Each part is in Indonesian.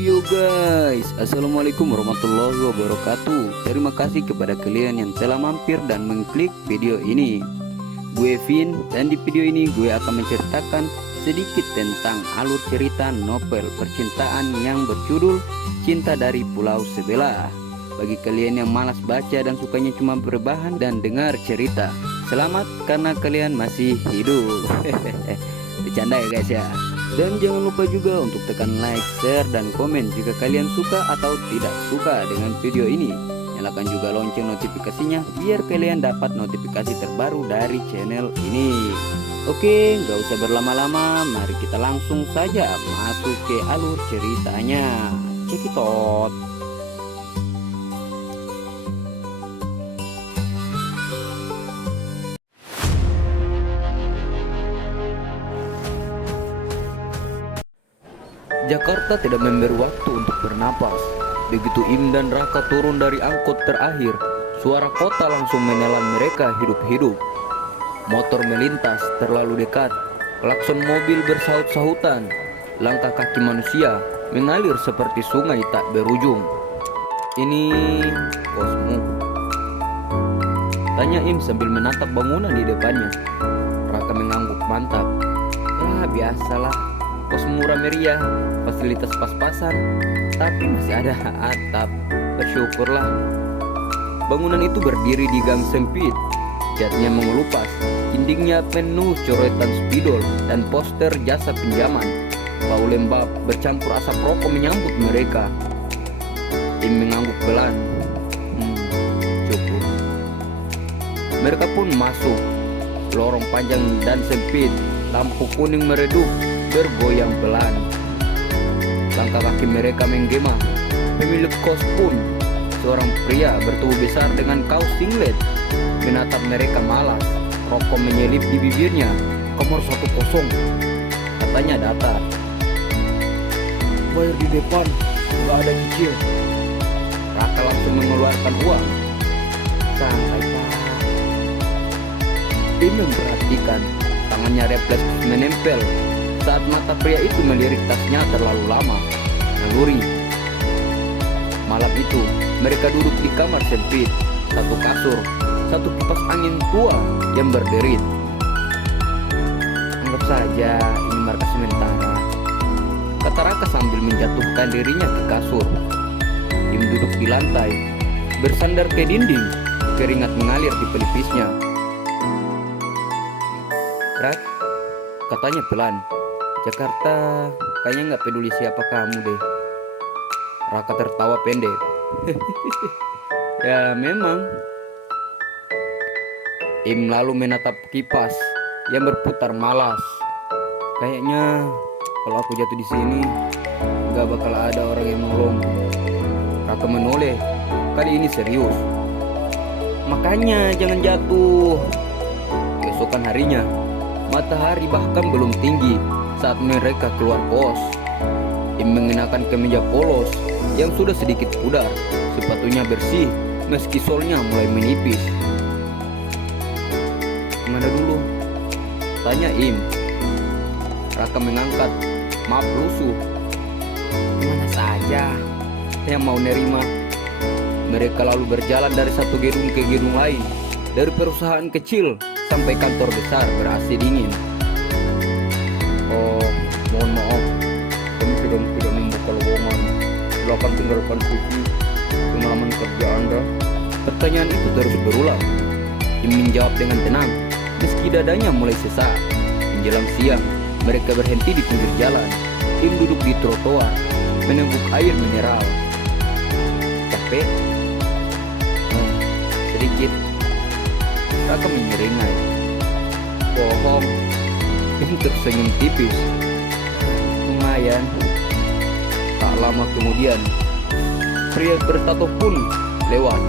Yo guys, assalamualaikum warahmatullahi wabarakatuh. Terima kasih kepada kalian yang telah mampir dan mengklik video ini. Gue Vin, dan di video ini gue akan menceritakan sedikit tentang alur cerita novel percintaan yang berjudul Cinta dari Pulau Sebelah. Bagi kalian yang malas baca dan sukanya cuma berbahan dan dengar cerita, selamat karena kalian masih hidup. Bercanda ya guys ya. Dan jangan lupa juga untuk tekan like, share, dan komen jika kalian suka atau tidak suka dengan video ini. Nyalakan juga lonceng notifikasinya biar kalian dapat notifikasi terbaru dari channel ini. Oke, nggak usah berlama-lama, mari kita langsung saja masuk ke alur ceritanya. Cekitot. Jakarta tidak memberi waktu untuk bernapas. Begitu Im dan Raka turun dari angkot terakhir, suara kota langsung menelan mereka hidup-hidup. Motor melintas terlalu dekat, klakson mobil bersaut-sautan, langkah kaki manusia mengalir seperti sungai tak berujung. "Ini kosmu?" tanya Im sambil menatap bangunan di depannya. Raka mengangguk mantap. "Ya biasalah, kos murah meriah, fasilitas pas-pasan, tapi masih ada atap. Bersyukurlah." Bangunan itu berdiri di gang sempit, catnya mengelupas, dindingnya penuh coretan spidol dan poster jasa pinjaman. Bau lembab bercampur asap rokok menyambut mereka. Im mengangguk pelan. Cukup. Mereka pun masuk. Lorong panjang dan sempit, lampu kuning meredup, bergoyang pelan. Langkah kaki mereka menggema. Pemilik kos pun, seorang pria bertubuh besar dengan kaos singlet, menatap mereka malas. Rokok menyelip di bibirnya. "Kamar 1-0," katanya datar. "Bayar di depan, nggak ada cicil." Raka langsung mengeluarkan uang. "Santai pak." Dia memperhatikan, tangannya refleks menempel saat mata pria itu melirik tasnya terlalu lama. Naluri. Malam itu mereka duduk di kamar sempit, satu kasur, satu kipas angin tua yang berderit. "Anggap saja ini markas sementara," kata Raka sambil menjatuhkan dirinya ke kasur. Im duduk di lantai, bersandar ke dinding, keringat mengalir di pelipisnya. "Rak," katanya pelan, "Jakarta kayaknya nggak peduli siapa kamu deh." Raka tertawa pendek. "Ya memang." Im lalu menatap kipas yang berputar malas. "Kayaknya kalau aku jatuh di sini nggak bakal ada orang yang nolong." Raka menoleh, kali ini serius. "Makanya jangan jatuh." Keesokan harinya, matahari bahkan belum tinggi saat mereka keluar kos. Im mengenakan kemeja polos yang sudah sedikit pudar, sepatunya bersih meski solnya mulai menipis. "Kemana dulu?" tanya Im. Raka mengangkat, "Maaf lusuh." "Kemana saja yang mau nerima." Mereka lalu berjalan dari satu gedung ke gedung lain, dari perusahaan kecil sampai kantor besar ber-AC dingin. "Oh, mohon maaf, kami sedang tidak membuka lowongan. Silakan tinggalkan CV, pengalaman kerja Anda." Pertanyaan itu terus berulang. Im menjawab dengan tenang, meski dadanya mulai sesak. Menjelang siang, mereka berhenti di pinggir jalan. Im duduk di trotoar, meneguk air mineral. "Capek?" "Sedikit." Raka menyeringai. "Bohong." Im tersenyum tipis. "Lumayan." Tak lama kemudian, pria bertato pun lewat.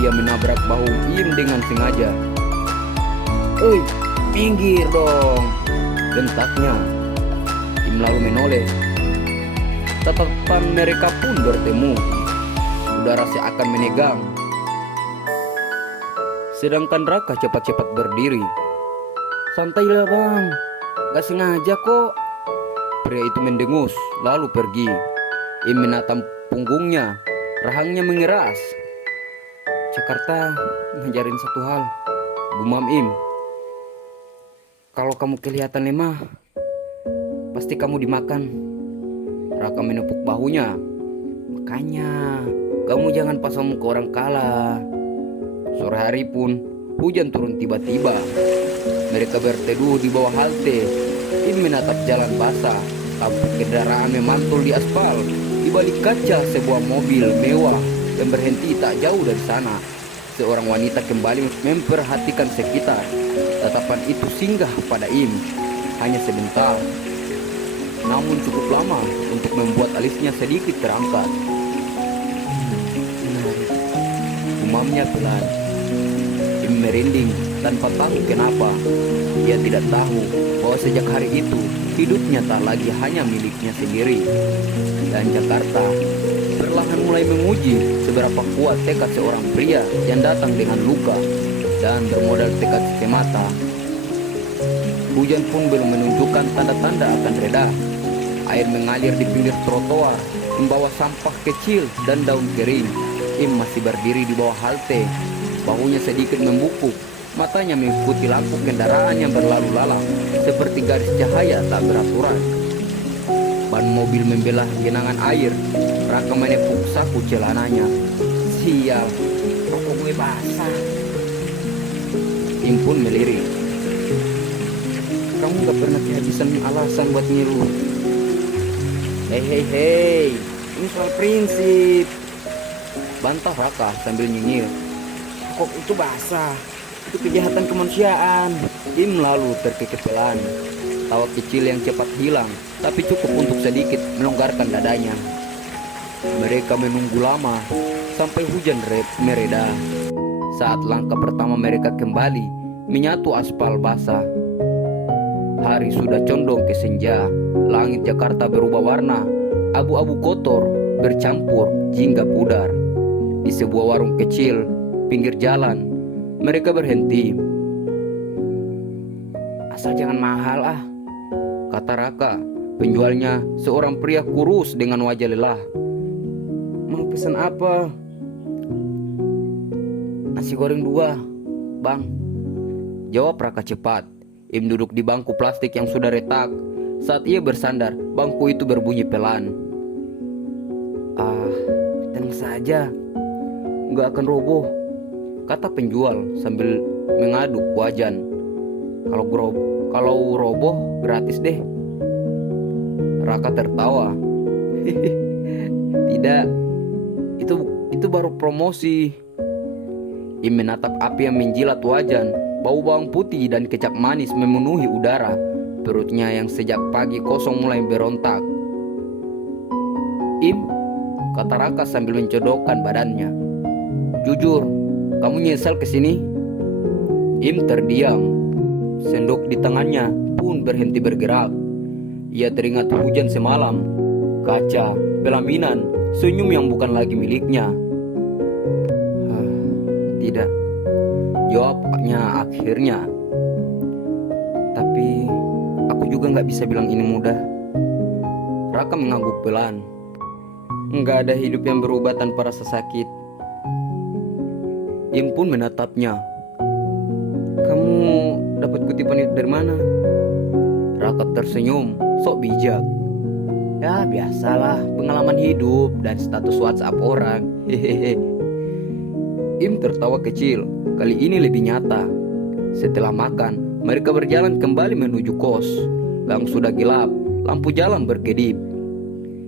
Ia menabrak bahu Im dengan sengaja. "Oi, minggir dong," bentaknya. Im lalu menoleh. Tatapan mereka pun bertemu. Udara seakan menegang. Sedangkan Raka cepat-cepat berdiri. "Santailah bang, gak sengaja kok." Pria itu mendengus lalu pergi. Im menatap punggungnya, rahangnya mengeras. "Jakarta ngajarin satu hal," gumam Im. "Kalau kamu kelihatan lemah, pasti kamu dimakan." Raka menepuk bahunya. "Makanya kamu jangan pasang muka orang kalah." Sore hari pun hujan turun tiba-tiba. Mereka berteduh di bawah halte. Im menatap jalan basah. Lampu kendaraan memantul di aspal. Di balik kaca sebuah mobil mewah yang berhenti tak jauh dari sana. Seorang wanita kembali memperhatikan sekitar. Tatapan itu singgah pada Im. Hanya sebentar, namun cukup lama untuk membuat alisnya sedikit terangkat. "Menarik," gumamnya pelan. Im merinding tanpa tahu kenapa. Dia tidak tahu bahwa sejak hari itu hidupnya tak lagi hanya miliknya sendiri. Dan Jakarta perlahan mulai menguji seberapa kuat tekad seorang pria yang datang dengan luka dan bermodal tekad semata. Hujan pun belum menunjukkan tanda-tanda akan reda. Air mengalir di pinggir trotoar, membawa sampah kecil dan daun kering. Im masih berdiri di bawah halte. Bahunya sedikit membungkuk, matanya mengikuti lampu kendaraan yang berlalu lalang seperti garis cahaya tak beraturan. Ban mobil membelah genangan air. Raka menepuk saku celananya. "Sial, kok gue basah." Im pun melirik. "Kamu gak pernah kehabisan alasan buat ngilu." Hei, ini soal prinsip," bantah Raka sambil nyinyir. "Kok itu basah? Itu kejahatan kemanusiaan." Im lalu terkekeh pelan. Tawa kecil yang cepat hilang, tapi cukup untuk sedikit melonggarkan dadanya. Mereka menunggu lama sampai hujan mereda. Saat langkah pertama mereka kembali menyatu aspal basah. Hari sudah condong ke senja. Langit Jakarta berubah warna. Abu-abu kotor bercampur jingga pudar. Di sebuah warung kecil pinggir jalan, mereka berhenti. "Asal jangan mahal ah," kata Raka. Penjualnya seorang pria kurus dengan wajah lelah. "Mau pesan apa?" "Nasi goreng 2, bang," jawab Raka cepat. Im duduk di bangku plastik yang sudah retak. Saat ia bersandar, bangku itu berbunyi pelan. Tenang saja, nggak akan roboh," kata penjual sambil mengaduk wajan. Kalau roboh gratis deh." Raka tertawa. "Tidak, itu baru promosi." Im menatap api yang menjilat wajan. Bau bawang putih dan kecap manis memenuhi udara. Perutnya yang sejak pagi kosong mulai berontak. "Im," kata Raka sambil mencodokkan badannya, "jujur, kamu nyesal kesini?" Im terdiam. Sendok di tangannya pun berhenti bergerak. Ia teringat hujan semalam, kaca, pelaminan, senyum yang bukan lagi miliknya. "Tidak," jawabnya akhirnya. "Tapi aku juga gak bisa bilang ini mudah." Raka mengangguk pelan. "Gak ada hidup yang berubah tanpa rasa sakit." Im pun menatapnya. "Kamu dapat kutipan itu dari mana?" Raka tersenyum, sok bijak. "Ya biasalah, pengalaman hidup dan status WhatsApp orang." Hehehe. Im tertawa kecil, kali ini lebih nyata. Setelah makan, mereka berjalan kembali menuju kos. Gang sudah gelap, lampu jalan berkedip.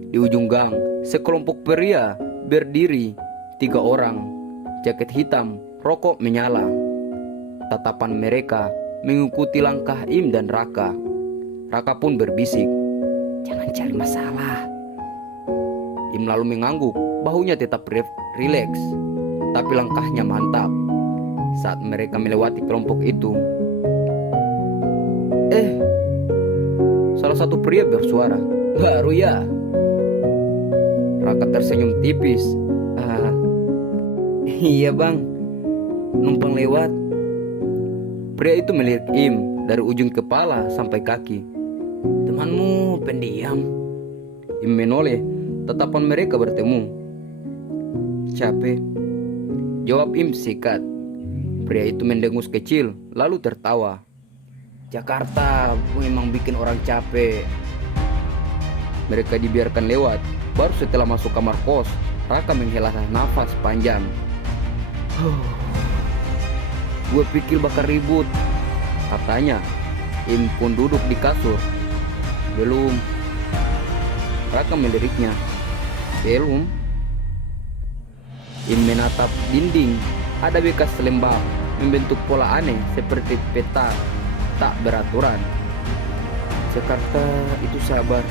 Di ujung gang, sekelompok pria berdiri, 3 orang, jaket hitam, rokok menyala. Tatapan mereka mengikuti langkah Im dan Raka. Raka pun berbisik, "Jangan cari masalah." Im lalu mengangguk, bahunya tetap rileks, tapi langkahnya mantap. Saat mereka melewati kelompok itu, salah satu pria bersuara, "Baru ya?" Raka tersenyum tipis. Iya bang, numpang lewat." Pria itu melirik Im dari ujung kepala sampai kaki. "Temanmu pendiam." Im menoleh, tatapan mereka bertemu. "Capek," jawab Im sikat. Pria itu mendengus kecil lalu tertawa. "Jakarta memang bikin orang capek." Mereka dibiarkan lewat. Baru setelah masuk kamar kos, Raka menghela nafas panjang. "Gue pikir bakal ribut," katanya. Im pun duduk di kasur. "Belum." Raka meliriknya. "Belum?" Im menatap dinding. Ada bekas lembab membentuk pola aneh seperti peta tak beraturan. "Jakarta itu sabar,"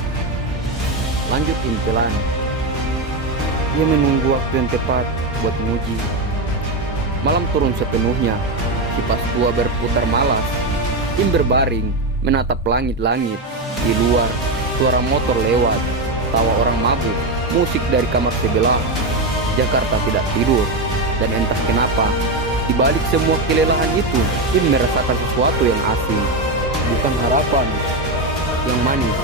lanjut Im pelan. "Dia menunggu waktu yang tepat buat menguji." Malam turun sepenuhnya. Kipas tua berputar malas. Im berbaring menatap langit-langit. Di luar suara motor lewat, tawa orang mabuk, musik dari kamar sebelah. Jakarta tidak tidur. Dan entah kenapa, di balik semua kelelahan itu, Im merasakan sesuatu yang asing. Bukan harapan yang manis,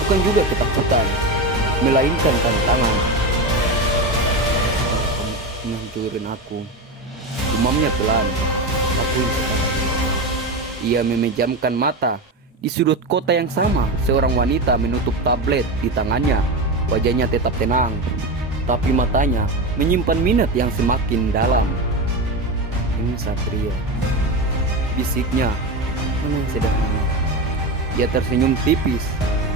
bukan juga ketakutan, melainkan tantangan. "Kamu menghancurin aku," gumamnya pelan. "Aku sekarang." Ia memejamkan mata. Di sudut kota yang sama, seorang wanita menutup tablet di tangannya. Wajahnya tetap tenang, tapi matanya menyimpan minat yang semakin dalam. "Ini Satria," bisiknya. "Mana yang sederhana?" Ia tersenyum tipis.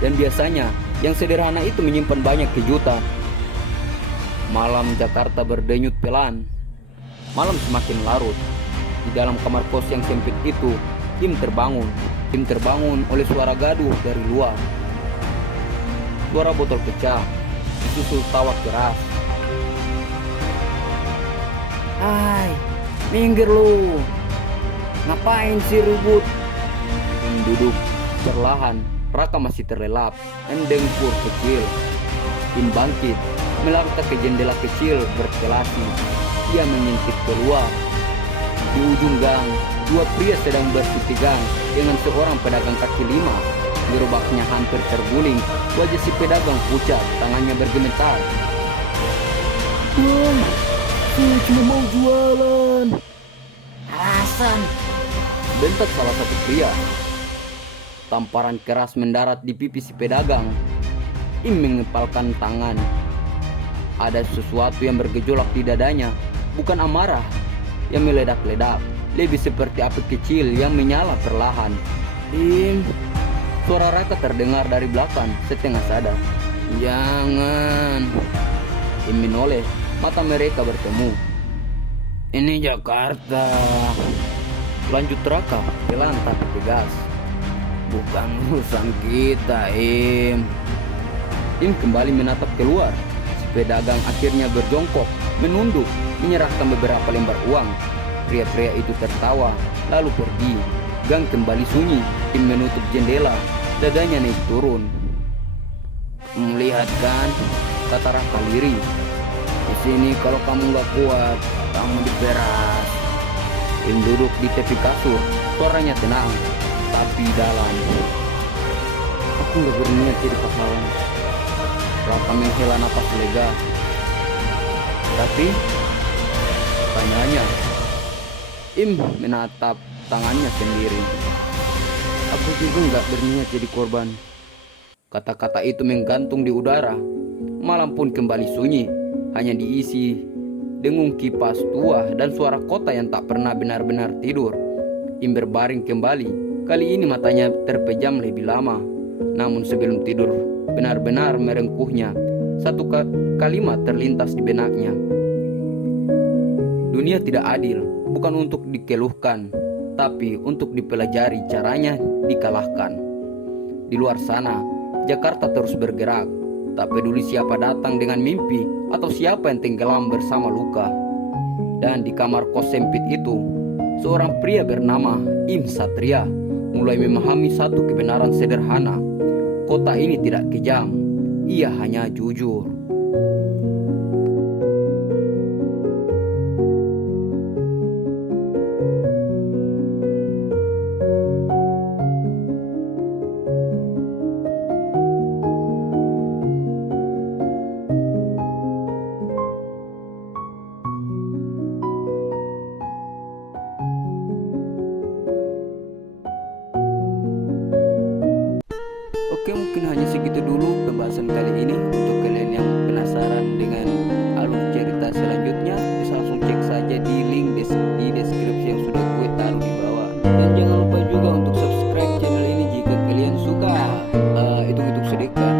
Dan biasanya yang sederhana itu menyimpan banyak kejutan. Malam Jakarta berdenyut pelan. Malam semakin larut. Di dalam kamar kos yang sempit itu, Im terbangun. Im terbangun oleh suara gaduh dari luar. Suara botol pecah, disusul tawa keras. "Hai, minggir lu. Ngapain sih ribut?" Im duduk perlahan. Raka masih terlelap, mendengkur kecil. Im bangkit, melangkah ke jendela kecil berkelasi. Ia mengintip keluar. Di ujung gang, dua pria sedang bersitegang dengan seorang pedagang kaki lima. Gerobaknya hampir terguling. Wajah si pedagang pucat, tangannya bergemetar. "Bang, saya cuma mau jualan." "Hasan," bentak salah satu pria. Tamparan keras mendarat di pipi si pedagang. Im mengepalkan tangan. Ada sesuatu yang bergejolak di dadanya. Bukan amarah yang meledak-ledak, lebih seperti api kecil yang menyala perlahan. "Im," suara Raka terdengar dari belakang setengah sadar. "Jangan." Im menoleh, mata mereka bertemu. "Ini Jakarta," lanjut Raka pelan tapi tegas. "Bukan urusan kita, Im." Im kembali menatap keluar. Si pedagang akhirnya berjongkok, menunduk, menyerahkan beberapa lembar uang. Pria-pria itu tertawa, lalu pergi. Gang kembali sunyi. Im menutup jendela, dadanya naik turun. "Melihat kan," kata Raka lirih. "Di sini kalau kamu gak kuat, kamu diperas." Im duduk di tepi kasur, suaranya tenang tapi dalam. "Aku gak berniat jadi pahlawan." Raka menghela napas lega. "Tapi," tanyanya. Im menatap tangannya sendiri. "Aku juga gak berniat jadi korban." Kata-kata itu menggantung di udara. Malam pun kembali sunyi, hanya diisi dengung kipas tua dan suara kota yang tak pernah benar-benar tidur. Im berbaring kembali. Kali ini matanya terpejam lebih lama. Namun sebelum tidur benar-benar merengkuhnya, satu kalimat terlintas di benaknya. Dunia tidak adil, bukan untuk dikeluhkan, tapi untuk dipelajari caranya dikalahkan. Di luar sana, Jakarta terus bergerak. Tak peduli siapa datang dengan mimpi atau siapa yang tenggelam bersama luka. Dan di kamar kos sempit itu, seorang pria bernama Im Satria mulai memahami satu kebenaran sederhana. Kota ini tidak kejam, ia hanya jujur. sedekah.